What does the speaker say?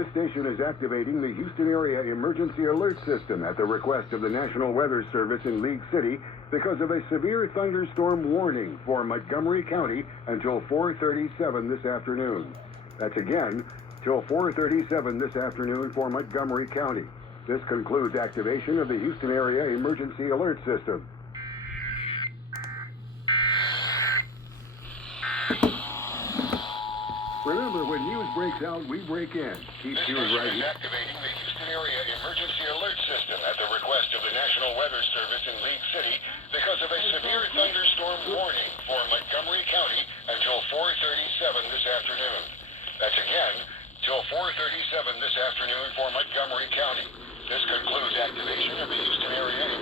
This station is activating the Houston Area Emergency Alert System at the request of the National Weather Service in League City because of a severe thunderstorm warning for Montgomery County until 4:37 this afternoon. That's again, till 4:37 this afternoon for Montgomery County. This concludes activation of the Houston Area Emergency Alert System. Remember, when news breaks out, we break in. Keep news right here. Activating the Houston Area Emergency Alert System at the request of the National Weather Service in League City because of a severe thunderstorm warning for Montgomery County until 4:37 this afternoon. That's again, till 4:37 this afternoon for Montgomery County. This concludes activation of the Houston Area